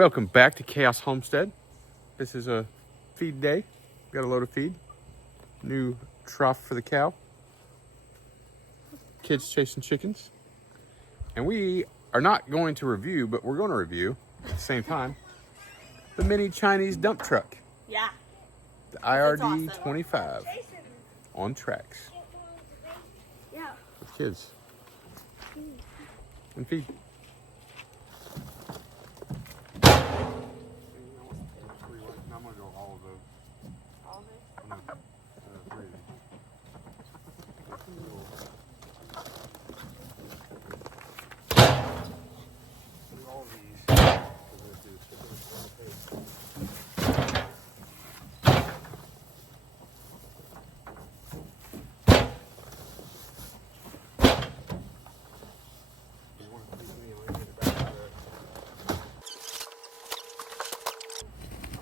Welcome back to Chaos Homestead. This is a feed day. Got a load of feed. New trough for the cow. Kids chasing chickens. And we are not going to review, but we're going to review at the same time the mini Chinese dump truck. Yeah. The LRD25 on tracks. Yeah. With kids. And feed. I'm going to go all of those. All of it? No, three of these. Do all these.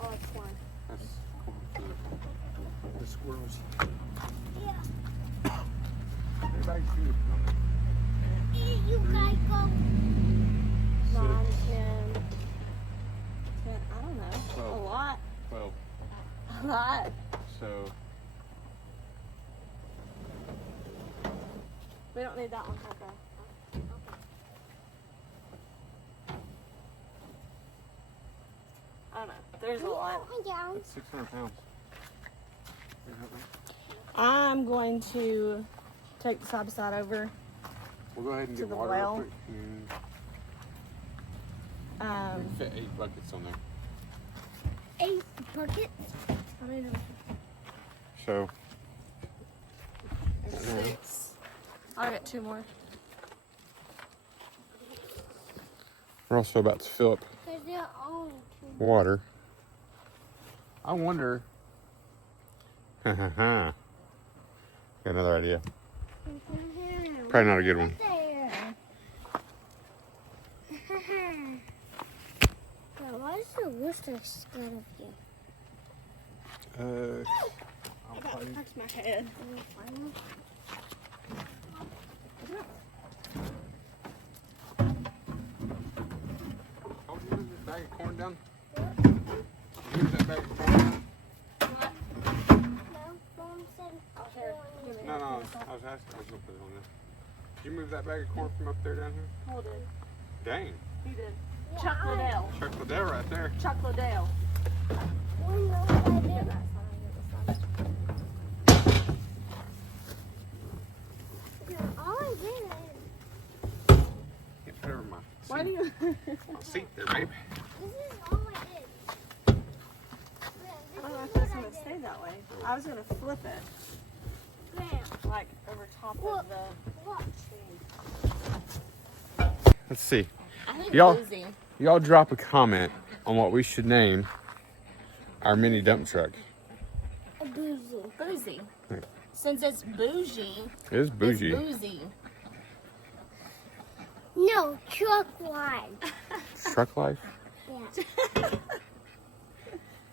Oh, it's one. That's cool for the squirrels. Yeah. Everybody's food on there. You guys go. 9, 10. I don't know. 12. A lot. 12. A lot. So, We don't need that one. Okay. I don't know. There's a lot. that's 600 pounds. Can you help me? I'm going to take the side by side over. We'll go ahead and To get the water well. real quick. We can fit 8 buckets on there. 8 buckets. I mean, So, there's 6. I'll get 2 more. we're also about to fill up Because they're all water. I wonder. Got another idea. Probably not a good one. there. Why is the rooster scared of you? I'll probably, Touch my head. oh, you move this bag of corn down? Move that bag of corn down? No, Mom said I'll share. Give me No, that. no, I was asking. I was gonna put it on there. Did you move that bag of corn from up there down here? Hold it. Dang. He did. Yeah, Chuck Liddell. Chuck Liddell right there. Chuck Liddell. we know what I Get did. that side, get this side. All I did is Can't put it over my Why do seat, you? my seat there, babe. this is all I did. I don't know if it's gonna stay that way. I was gonna flip it, Graham, like over top Look. of the watch. thing. Let's see. I think Y'all- boozy. Y'all drop a comment on what we should name our mini dump truck. A boozy. Boozy. Right. Since it's bougie, It is bougie. it's boozy. No, truck line. Truck life. Yeah.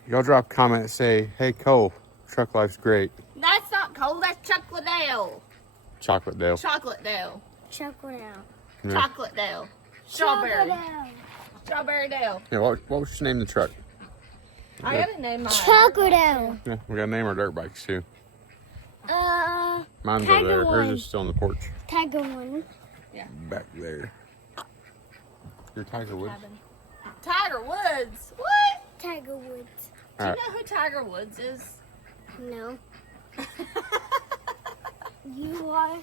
Y'all drop a comment and say, hey Cole, truck life's great. That's not cold. That's Chuck Liddell. Chocolate Dale. Chocolate Dale. Truck line. Yeah. Chocolate Dale. Strawberry. Chocolate. Strawberry Dale. Yeah, what should name the truck? I gotta name mine. Chocolate. Yeah, we gotta name our dirt bikes too. Mine's over Tiger there. one. Hers is still on the porch. Tiger one. Back there. Your Tiger Woods? Cabin. Tiger Woods. What? Tiger Woods. Do you Alright. know who Tiger Woods is? No. You are.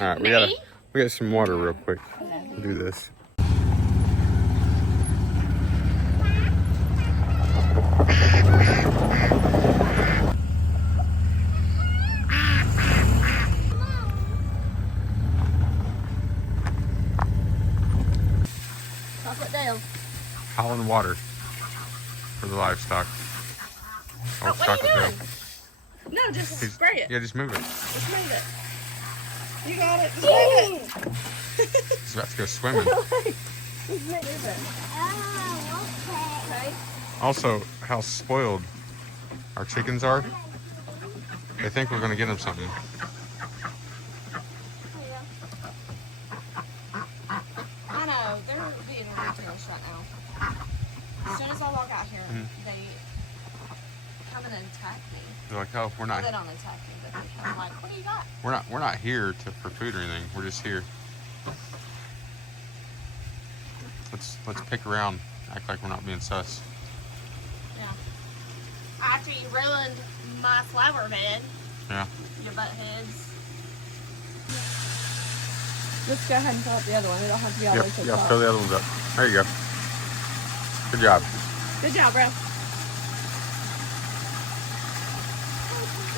Alright, Me? we got some water real quick. We'll do this. Chocolate Dale. Howling water for the livestock. Oh, what are Chocolate you Dale. doing? No, just He's- spray it. Yeah, just move it. Just move it. You got it. Just move it. He's about to go swimming. Just move it. Oh, okay. Okay. Also, how spoiled our chickens are. They think we're gonna get them something. I know, they're being ridiculous right now. soon as I walk out here, they come in and attack me. They're like, oh, we're not. Well, they don't attack me, but they come like, what do you got? We're not here for food or anything. We're just here. Let's pick around, act like we're not being sus. Yeah. After you ruined my flower bed. Yeah. Your butt heads. Let's go ahead and fill up the other one. It don't have to be all the way to the Yeah, top. fill the other ones up. There you go. Good job. Good job, bro.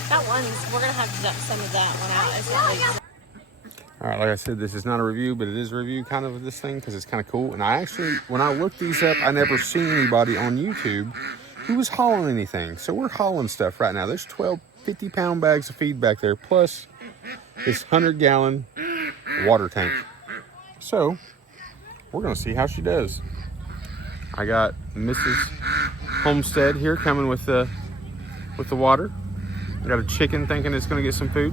That one's, we're going to have to dump some of that one out. It's not big. All right, like I said, this is not a review, but it is a review kind of this thing because it's kind of cool. And I actually, when I looked these up, I never seen anybody on YouTube who was hauling anything. So we're hauling stuff right now. There's 12 50-pound bags of feed back there, plus this 100-gallon water tank. So we're going to see how she does. I got Mrs. Homestead here coming with the water. I got a chicken thinking it's going to get some food.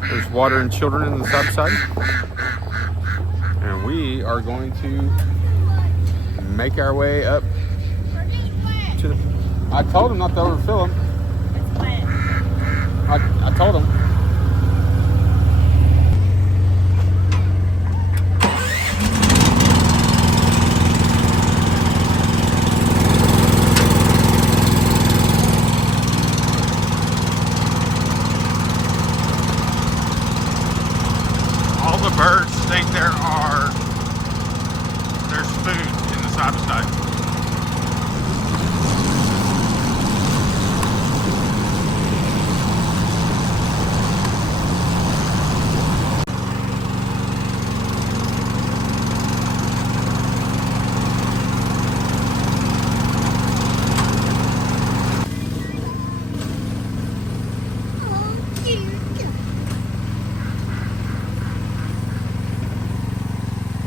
There's water and children on the side by side. And we are going to make our way up to the... I told him not to overfill them. It's wet. I told him. All the birds think there's food in the side by side.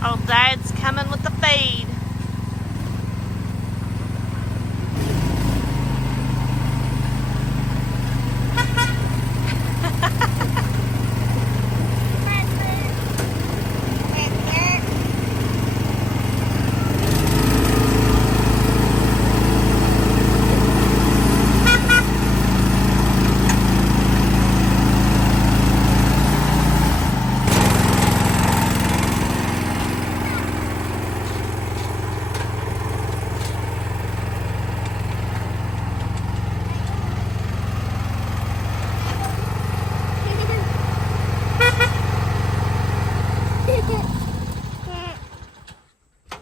Oh, Dad's coming with the feed.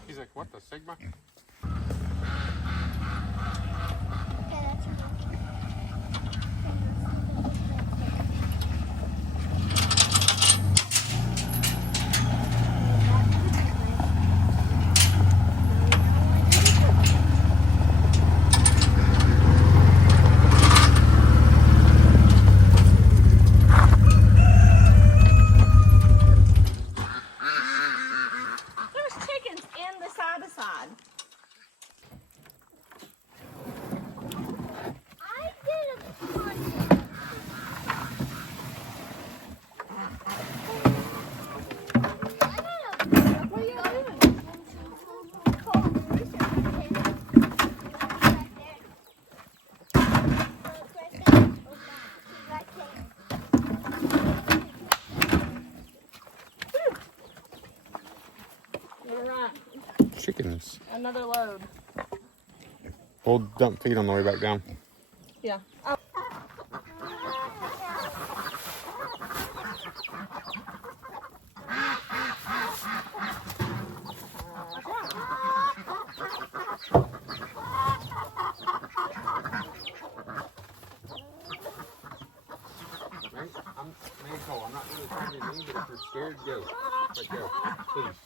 He's like, what the Sigma? There's chickens in the side by side. I did a fun. What are you doing? All right, Chickens. another load. We'll dump feed on the way back down. Yeah. Oh. I'm not really trying to be mean, but if you're scared, go. But go, please.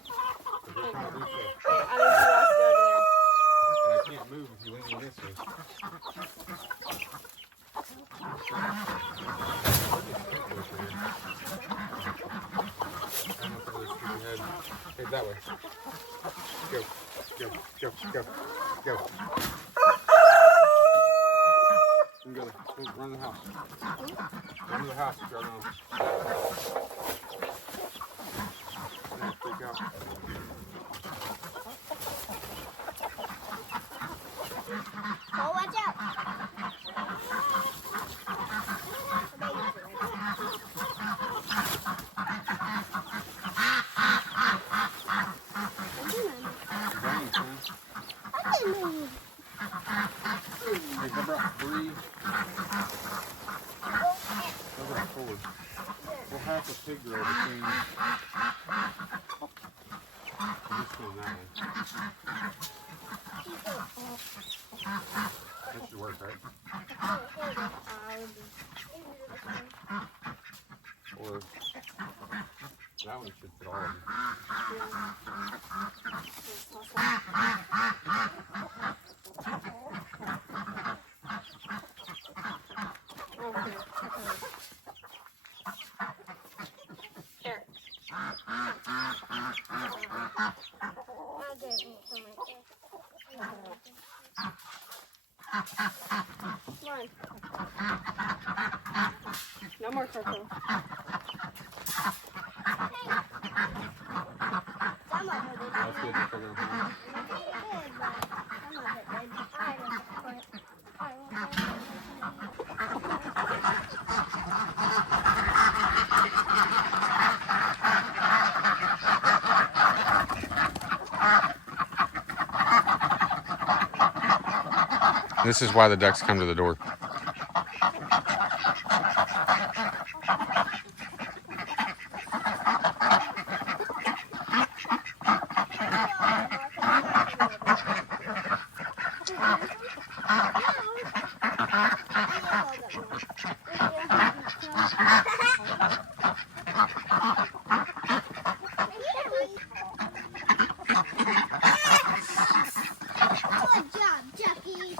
If you're trying to do so. I need you guys to go over And I can't move if you lean against me. Head that way. Go, go, go, go, go. Go, run to the house. Run to the house, go down. Freak out. brought 3. Those are 4. We'll have a pig grow between this one and that one. That should work, right? Or that one should fit all of them. Here. One. No more purple. That's good to figure out. This is why the ducks come to the door. Good job, Jackie.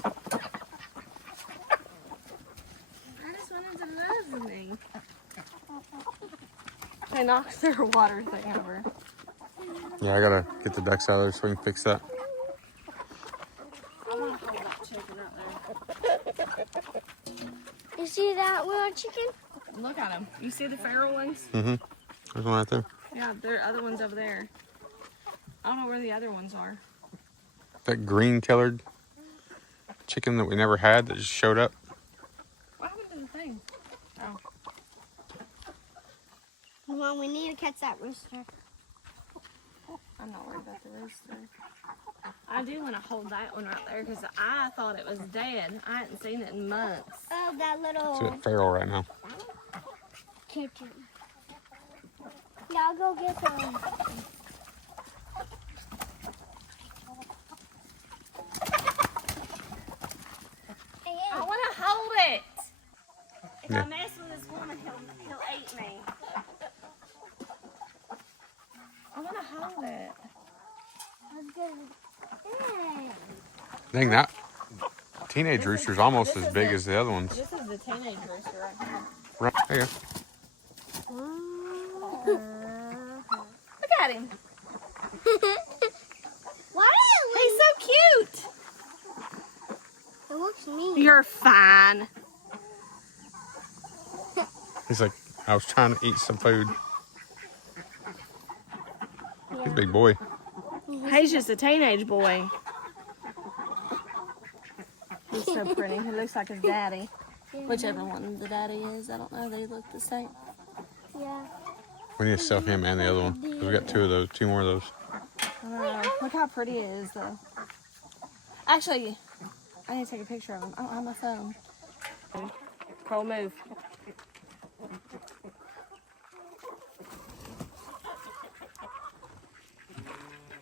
I just wanted to love me. They knocked their water thing over. Yeah, I gotta get the ducks out of there so we can fix that. I want to hold that chicken out there. You see that little chicken? Look at them. You see the feral ones? Mm-hmm. There's one right there. Yeah, there are other ones over there. I don't know where the other ones are. That green colored chicken that we never had that just showed up. What happened to the thing? Oh. Well, we need to catch that rooster. I'm not worried about the rooster. I do want to hold that one right there because I thought it was dead. I hadn't seen it in months. Oh, that It's little at feral right now. chicken. Yeah, I'll go get some. I want to hold it. If Yeah. I mess with this woman, he'll eat me. I want to hold it. Dang, that teenage rooster's almost as big as the other ones. This is the teenage rooster right here. Right, there you go. Look at him. Why He's so cute. it looks mean. You're fine. He's like, I was trying to eat some food. He's a big boy. He's just a teenage boy. He's so pretty. He looks like his daddy. Whichever one the daddy is. I don't know. They look the same. Yeah. We need to sell him and the other one. 'Cause we got 2 of those, 2 more of those. I don't know. Look how pretty it is, though. Actually, I need to take a picture of him. I don't have my phone. Cole, move.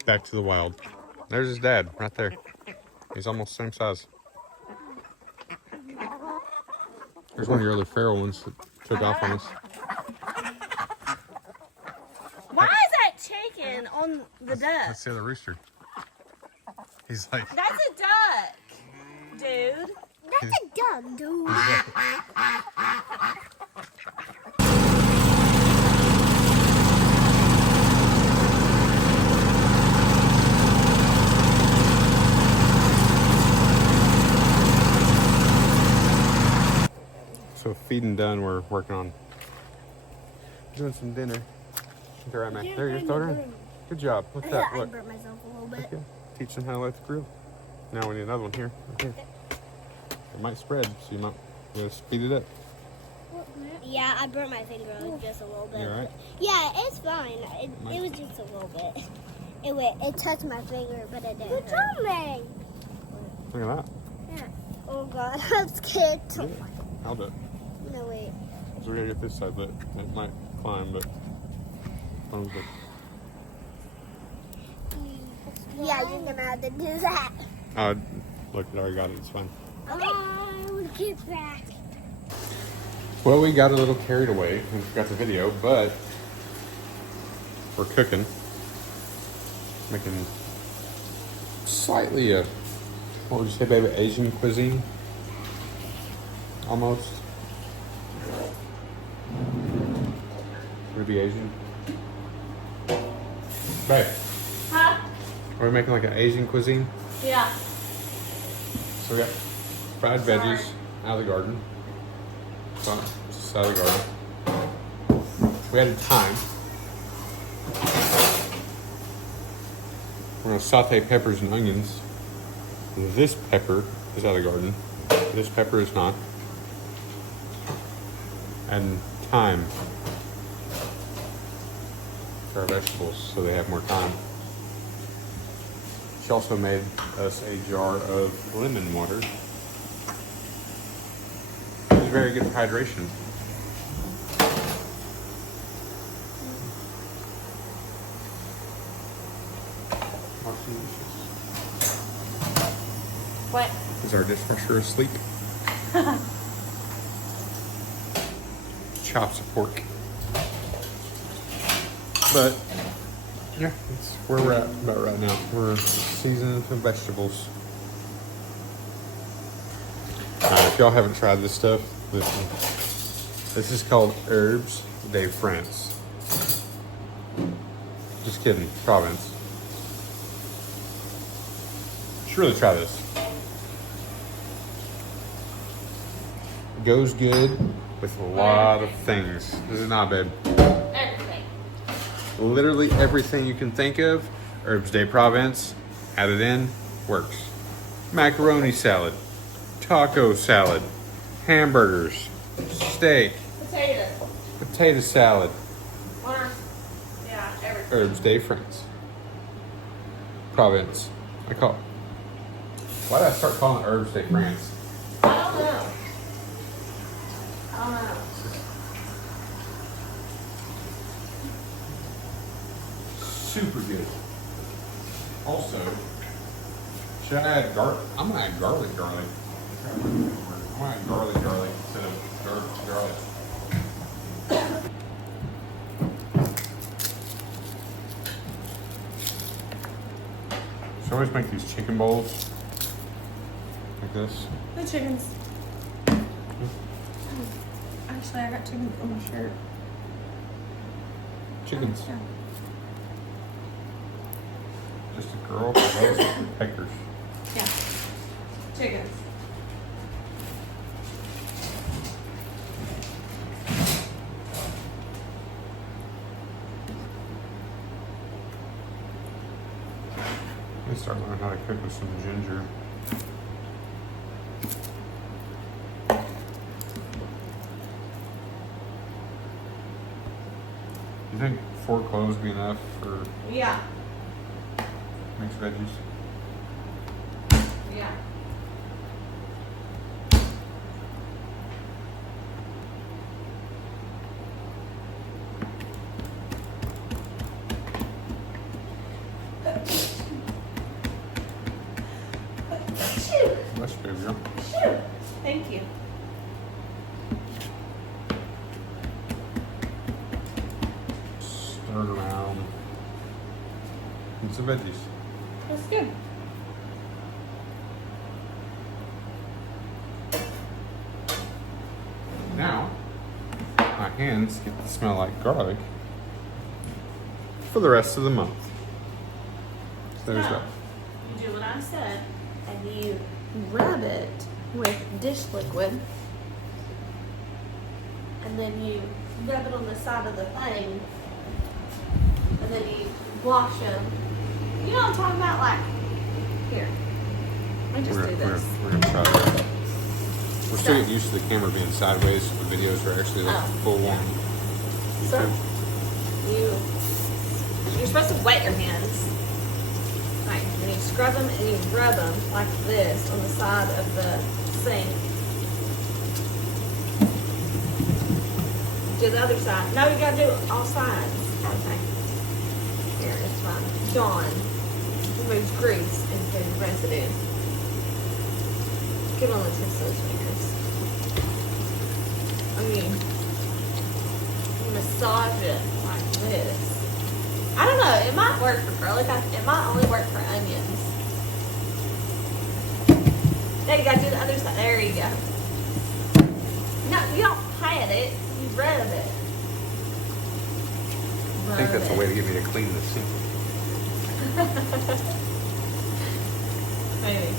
Back to the wild. There's his dad right there. He's almost the same size. There's one of your other feral ones that took off on us. Why is that chicken on the duck? That's the other rooster. He's like, That's a duck, dude. That's a duck, dude. so feeding done, we're working on doing some dinner. They're right, man. There you go, throw her in. Good job. Look at that. I Look. burnt myself a little bit. Okay. Teach them how to light the grill. Now we need another one here. Right here. It might spread, so you might speed it up. Yeah, I burnt my finger just a little bit. You alright? Yeah, it's fine. It was just a little bit. It touched my finger, but it didn't. Good job, man. Look at that. Yeah. Oh God, I'm scared. Yeah, I'll do it. No, wait. So we gotta get this side, but it might climb, but sounds good. Yeah, you're gonna have to do that. Look, I already got it. It's fine. Okay. Oh, get back. Well, we got a little carried away and forgot the video, but we're cooking, making slightly what would you say, baby? Asian cuisine, almost. Would it be Asian? Babe, Huh? are we making like an Asian cuisine? Yeah. So we got fried veggies out of the garden. So, just out of the garden. We added thyme. We're gonna saute peppers and onions. This pepper is out of the garden. This pepper is not. And thyme for our vegetables so they have more time. She also made us a jar of lemon water. It's very good for hydration. Washing dishes. What? Is our dishwasher asleep? Chops of pork. But yeah, that's where we're at about right now. We're seasoning some vegetables. If y'all haven't tried this stuff, listen. This is called Herbes de France. Just kidding, Province. You should really try this. It goes good with a lot of things. This is not bad. Everything. Literally everything you can think of, Herbes de Provence, added in, works. Macaroni salad, taco salad, hamburgers, steak, Potatoes. potato salad, What? Yeah, everything. Herbes de France. Provence. I call it. Why did I start calling it Herbes de France? I don't know. I don't know. Super good. Also, should I add garlic? I'm gonna add garlic. I'm gonna add garlic instead of garlic. So I always make these chicken bowls like this. The chickens. Actually, I got chickens on my shirt. Chickens. Yeah. Just a girl who loves peckers. Yeah. Chickens. Let me start learning how to cook with some ginger. You think 4 cloves be enough for Yeah. mixed veggies? Yeah. Bless you, baby girl. Thank you. Stir it around. And some veggies. That's good. Now, my hands get to smell like garlic for the rest of the month. So there's So, that. you do what I said, and you rub it with dish liquid, and then you rub it on the side of the thing, and then you wash them. You know what I'm talking about? Like, here. Let me just do this. We're gonna try that. We're still getting used to the camera being sideways, so the videos are actually like full yeah. on. So, you're supposed to wet your hands. Right, and you scrub them and you rub them like this on the side of the sink. Do the other side. No, you gotta do all sides. Okay. Here, it's fine. Dawn. Removes grease and food residue. Get on the tips of those fingers. Okay. Massage it like this. I don't know. It might work for garlic. It might only work for onions. There you go. Do the other side. There you go. No, you don't pat it. You rub it. I think that's a way to get me to clean the sink. Maybe.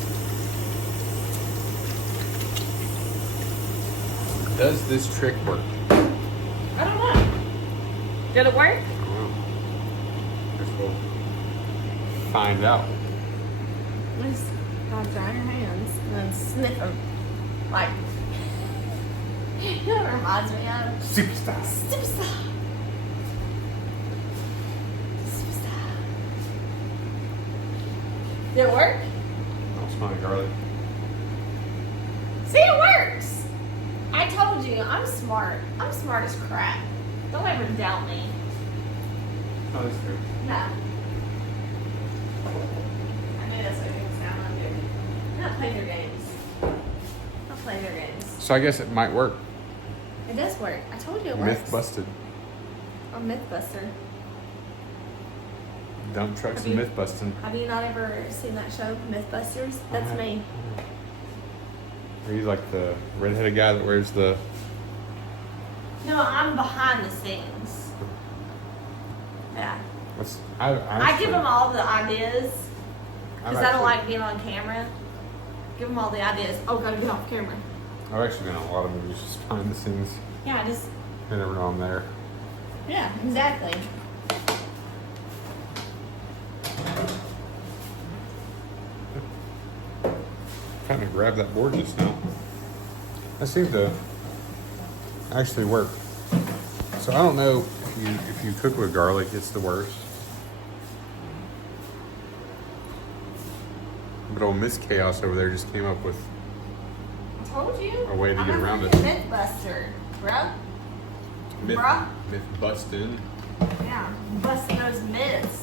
Does this trick work? I don't know. Did it work? I don't know. Guess we'll find out. Just gotta dry your hands and then sniff them. Like, you know what it reminds me of? Superstar. Superstar. Superstar. Did it work? I'll smell the garlic. See, it works. I told you, I'm smart. I'm smart as crap. Don't ever doubt me. Oh, that's true. No. I knew that's what it was sound like. Not play your games. Not play your games. So I guess it might work. It does work. I told you it works. Myth busted. I'm Mythbuster. Dump trucks Have and you- myth busting. Have you not ever seen that show, Mythbusters? That's Uh-huh. me. Are you like the redheaded guy that wears the? No, I'm behind the scenes. Yeah. What's I give them all the ideas because I don't actually- like being on camera. Give them all the ideas. Oh, gotta get off camera. I've actually been on a lot of movies just behind the scenes. Yeah, just. I never know I'm there. Yeah, exactly. Trying to grab that board just now. That seemed to actually work. So I don't know if you cook with garlic, it's the worst. But old Miss Chaos over there just came up with I told you. A way to I'm get a around it. Mythbuster, bro. myth, Bruh. myth busting. Yeah, busting those myths.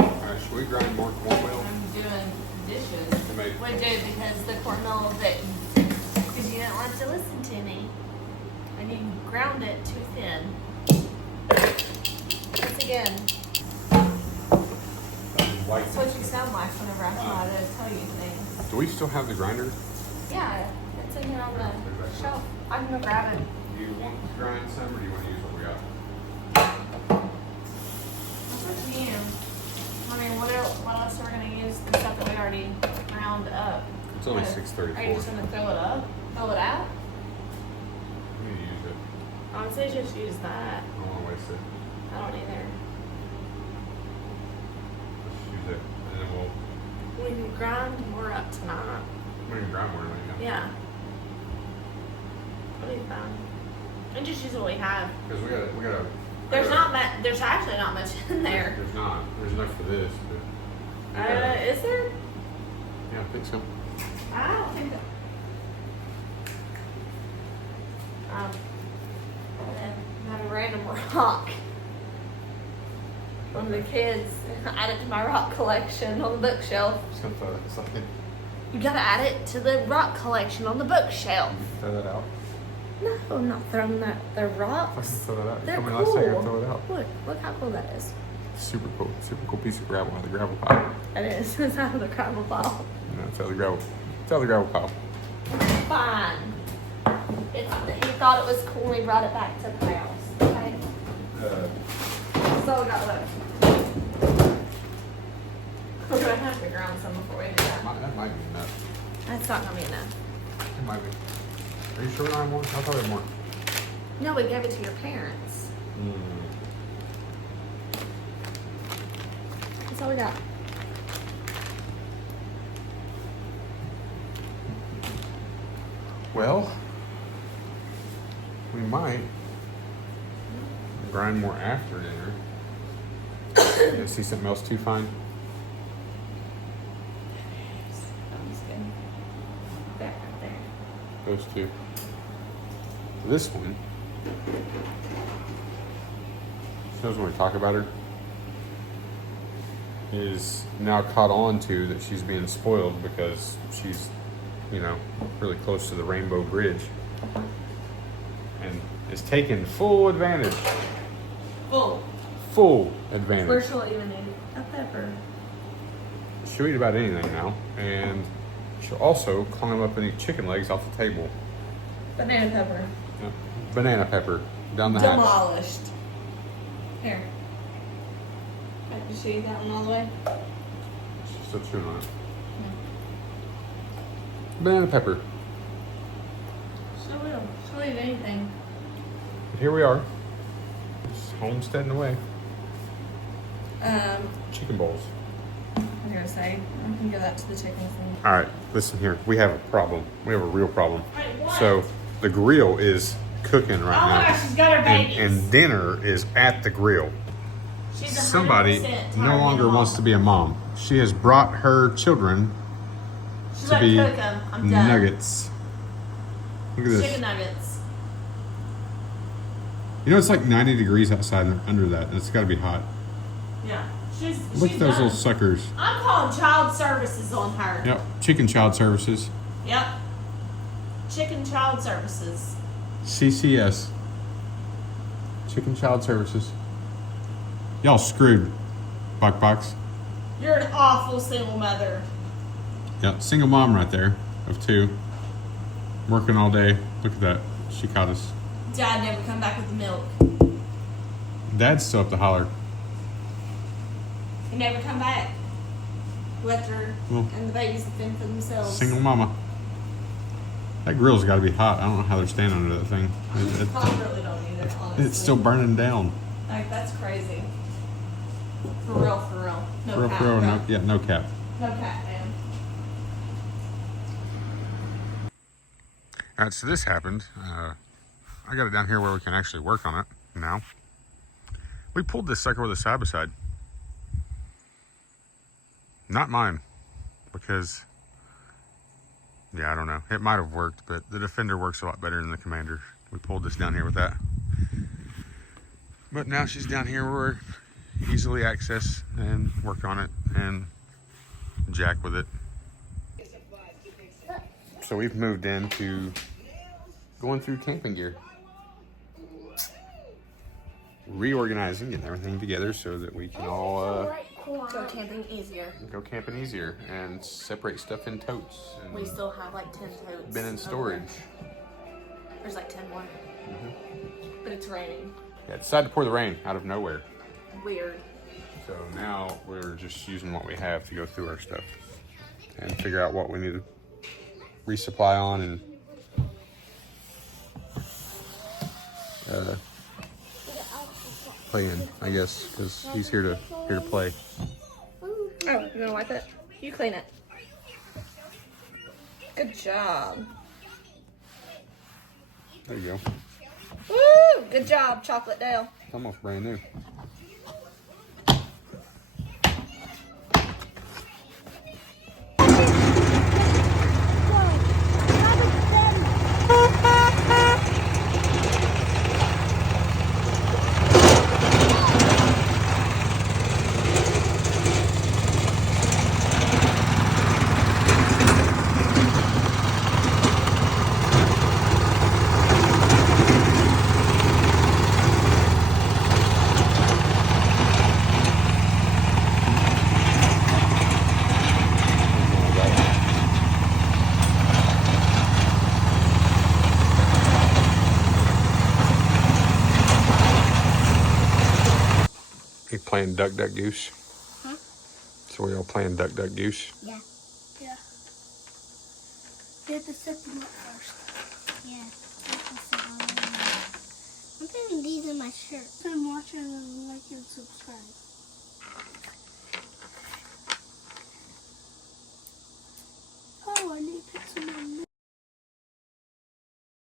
Alright, should we grind more cornmeal? I'm doing dishes. To make- We do because the cornmeal didn't. Because you didn't want to listen to me. And you ground it too thin. Once again, Like, that's what you sound like whenever I try to tell you things. do we still have the grinder? Yeah, it's in here on the shelf. I can go grab it. Do you want to grind some or do you want to use what we got? That's up to you. I mean, what else are we going to use? The stuff that we already ground up. It's only Are you 6:34. just going to throw it up? Throw it out? We need to use it. Honestly, just use that. I don't want to waste it. I don't either. Let's use it. And then We can grind more up tonight. we can grind more later. Yeah. It'll be fine. And just use what we have. Because we got to. There's not much. There's actually not much in there. There's not. There's enough for this. But Is there? yeah, I think so. I don't think that. Not a random rock. One of the kids added to my rock collection on the bookshelf. Just gonna throw that aside. You gotta add it to the rock collection on the bookshelf. Throw that out. No, I'm not throwing that. They're Fucking rocks. throw that out. You They're told me cool. last time to throw it out. Look how cool that is. Super cool. Super cool piece of gravel out of the gravel pile. It is. It's out of the gravel pile. No, it's out of the gravel. It's out of the gravel pile. Fine. He thought it was cool when he brought it back to the house. Okay? That's all we got left. We're gonna have to ground some before we do that. That might be enough. That's not gonna be enough. It might be. Are you sure we don't have more? I thought we had more. No, we gave it to your parents. That's all we got. Well, we might grind more after dinner. You see something else too fine? I'm just gonna back up there. Those two. This one. She knows when we talk about her. Is now caught on to that she's being spoiled because she's, you know, really close to the Rainbow Bridge. And is taking full advantage. Full advantage. Where she'll even eat a pepper. She'll eat about anything now. And she'll also climb up and eat chicken legs off the table. Banana pepper. Yep. Banana pepper down the hatch. Demolished. Here. Did she eat that one all the way? She's still chewing on it. Banana pepper. She will. She'll eat anything. But here we are. Just homesteading away. Chicken bowls. I was gonna say, I can give that to the chicken thing. All right, listen here. We have a problem. We have a real problem. Wait, what? So the grill is cooking right Oh my now. gosh, she's got her babies. And dinner is at the grill. She's 100% Somebody tired no longer mom. wants to be a mom. She has brought her children She's to like, be cook 'em. I'm done. nuggets. Look at this. Chicken nuggets. You know, it's like 90 degrees outside and under that, and it's got to be hot. Yeah. Look She's at those done. little suckers. I'm calling child services on her. Yep, chicken child services. Yep. Chicken child services. CCS. Chicken child services. Y'all screwed, Box. You're an awful single mother. Yep, single mom right there of 2. Working all day. Look at that. She caught us. Dad never come back with the milk. Dad's still up to holler. He never come back. Left her Well, and the babies to fend for themselves. Single mama. That grill's got to be hot. I don't know how they're standing under that thing. I really don't either, honestly. It's still burning down. Like, that's crazy. For real, for real. No Real cap, pro, bro. no, yeah, no cap. No cap, man. All right, so this happened. I got it down here where we can actually work on it now. We pulled this sucker with a side-by-side. Not mine, because, yeah, I don't know. It might have worked, but the Defender works a lot better than the Commander. We pulled this down here with that. But now she's down here where we easily access and work on it and jack with it. So we've moved into going through camping gear. Reorganizing, getting everything together so that we can all Go camping easier. go camping easier and separate stuff in totes. And We still have like 10 totes. been in storage. There's like 10 more. But it's raining. Yeah, it decided to pour the rain out of nowhere. Weird. So now we're just using what we have to go through our stuff and figure out what we need to resupply on and play in, I guess, because he's here to play. Oh, you gonna wipe it? You clean it. Good job. There you go. Woo! Good job, Chocolate Dale. It's almost brand new. You playing Duck Duck Goose? Huh? So we all playing Duck Duck Goose? Yeah. Yeah. You have to set them up first. Yeah. I'm putting these in my shirt. I'm watching and like and subscribe.